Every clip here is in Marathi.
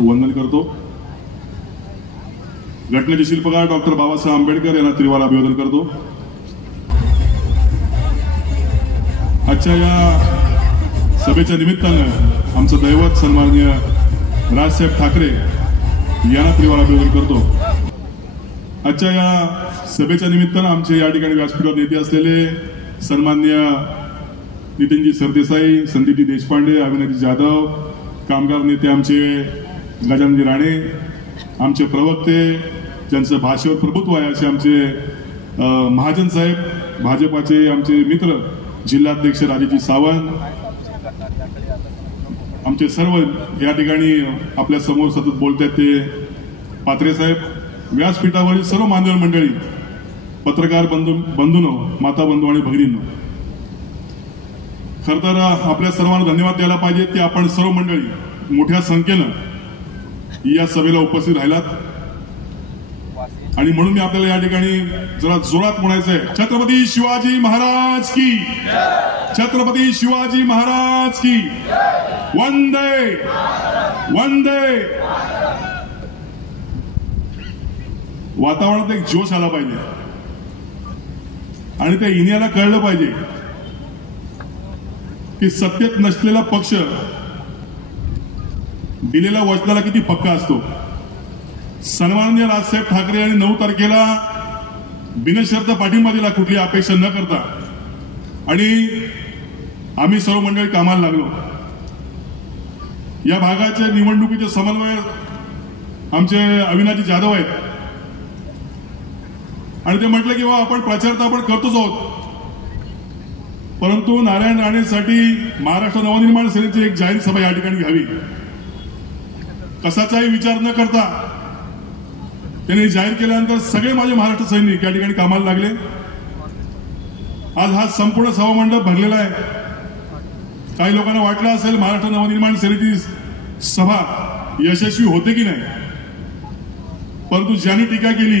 वंदन करतो। घटनेचे शिल्पकार डॉक्टर बाबासाहेब आंबेडकर यांना त्रिवार अभिवादन करतो। आजच्या या सभेच्या निमित्तानं आमचं दैवत सन्माननीय राजसाहेब ठाकरे यांना त्रिवार अभिवादन करतो। आजच्या या सभेच्या निमित्तानं आमचे या ठिकाणी व्यासपीठावर नेते असलेले सन्माननीय नितीनजी सरदेसाई, संदीपजी देशपांडे, अविनाशजी जाधव, कामगार नेते आमचे गजाननजी राणे, आमचे प्रवक्ते ज्यांचं भाषेवर प्रभुत्व आहे असे आमचे महाजन साहेब, भाजपाचे आमचे मित्र जिल्हाध्यक्ष राजेजी सावंत, आमचे सर्व या ठिकाणी आपल्या समोर सतत बोलतात ते पात्रे साहेब, व्यासपीठावरील सर्व मान्यवर मंडळी, पत्रकार बंधूंनो, माता बंधू आणि भगिनींनो, खर तर आपल्या सर्वांना धन्यवाद द्यायला पाहिजे की आपण सर्व मंडळी मोठ्या संख्येनं या सभेला उपस्थित राहिलात आणि म्हणून मी आपल्याला या ठिकाणी जरा जोरात म्हणायचंय, छत्रपती शिवाजी महाराज की, छत्रपती शिवाजी महाराज की, वंदे वंदे। वातावरणात एक जोश आला पाहिजे आणि त्या इनियाला कळलं पाहिजे की सत्तेत नसलेला पक्ष दिलेल्या वचनाला किती पक्का असतो। सन्माननीय राजसाहेब ठाकरे यांनी 9 तारखेला बिनशर्त पाठिंबा दिला, कुठली अपेक्षा न करता, आणि आम्ही सर्व मंडळी कामाला लागलो। या भागाचे निवडणुकीचे समन्वयक आमचे अविनाशजी जाधव आहेत आणि ते म्हटलं की आपण प्रचार तर आपण करतोच आहोत, परंतु नारायण राणेसाठी महाराष्ट्र नवनिर्माण सेनेची एक जाहीर सभा या ठिकाणी घ्यावी। कशाचाही विचार न करता त्यांनी जाहीर केल्यानंतर सगळे माझे महाराष्ट्र सैनिक या ठिकाणी कामाला लागले। आज हा संपूर्ण सभामंडप भरलेला आहे। काही लोकांना वाटलं असेल महाराष्ट्र नवनिर्माण सेनेची सभा यशस्वी होते की नाही, परंतु ज्यांनी टीका केली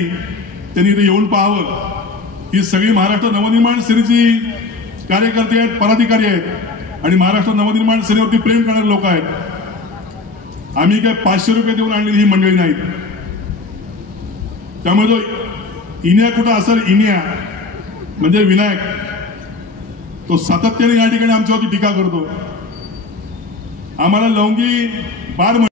त्यांनी इथे येऊन पाहावं की सगळी महाराष्ट्र नवनिर्माण सेनेची कार्यकर्ते आहेत, पदाधिकारी आहेत आणि महाराष्ट्र नवनिर्माण सेनेवरती प्रेम करणारे लोक आहेत। आम्ही काय 500 रुपये देऊन आणलेली ही मंडळी नाहीत। त्यामुळे जो इनिया कुठं असेल, इनिया म्हणजे विनायक, तो सातत्याने या ठिकाणी आमच्यावरती टीका करतो। आम्हाला लवंगी बार